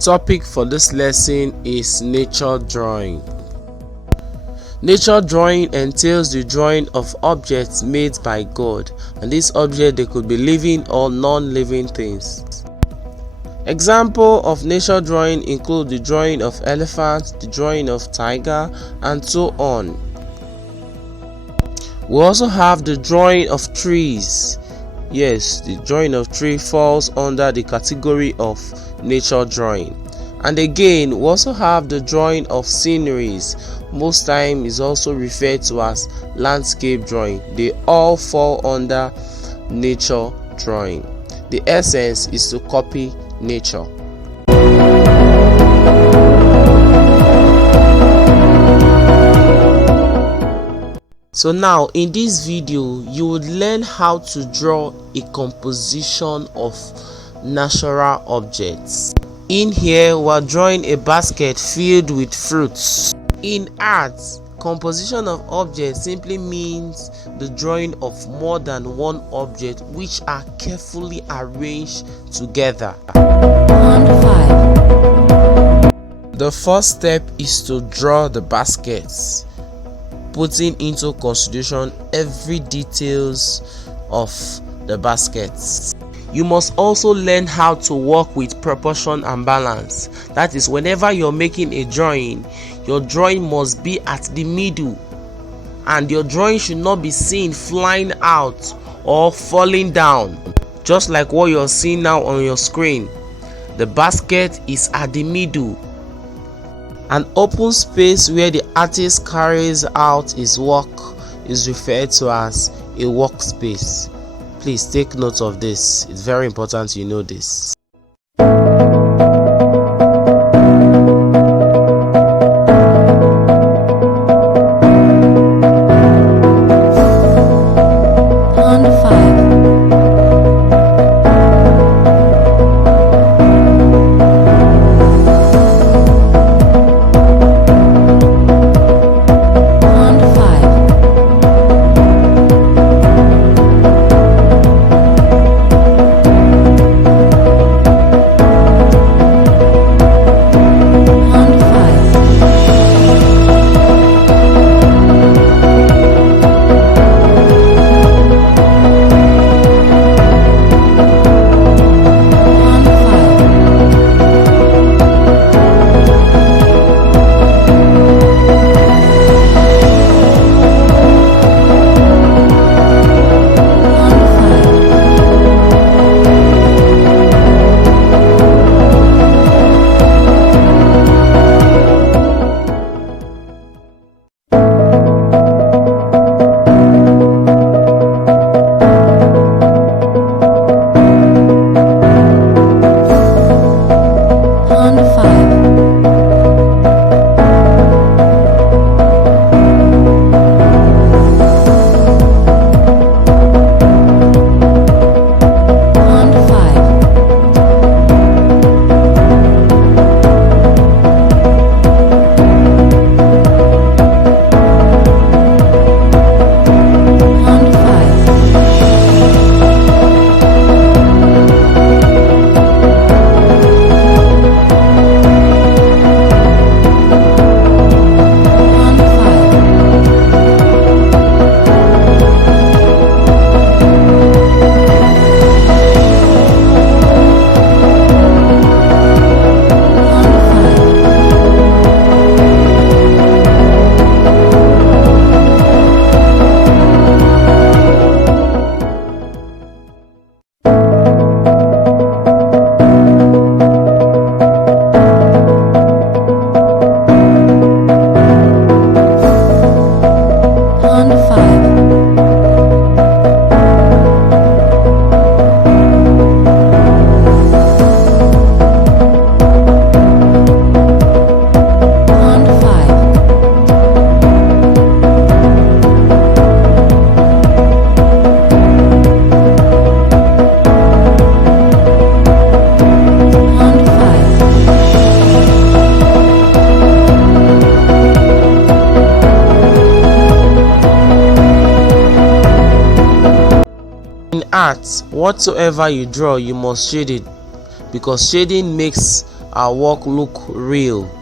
topic for this lesson is nature drawing. Nature drawing entails the drawing of objects made by God, and these objects they could be living or non-living things. Example of nature drawing include the drawing of elephant, the drawing of tiger, and so on. We also have the drawing of trees. Yes, the drawing of tree falls under the category of nature drawing. And again, we also have the drawing of sceneries. Most time is also referred to as landscape drawing. They all fall under nature drawing. The essence is to copy nature. So now in this video you would learn how to draw a composition of natural objects. In here we are drawing a basket filled with fruits. In art, composition of objects simply means the drawing of more than one object which are carefully arranged together. The first step is to draw the baskets, putting into consideration every details of the baskets. You must also learn how to work with proportion and balance. That is, whenever you're making a drawing, your drawing must be at the middle, and your drawing should not be seen flying out or falling down, just like what you're seeing now on your screen. The basket is at the middle. An open space where the artist carries out his work is referred to as a workspace. Please take note of this. It's very important you know this. art, whatsoever you draw, you must shade it, because shading makes our work look real.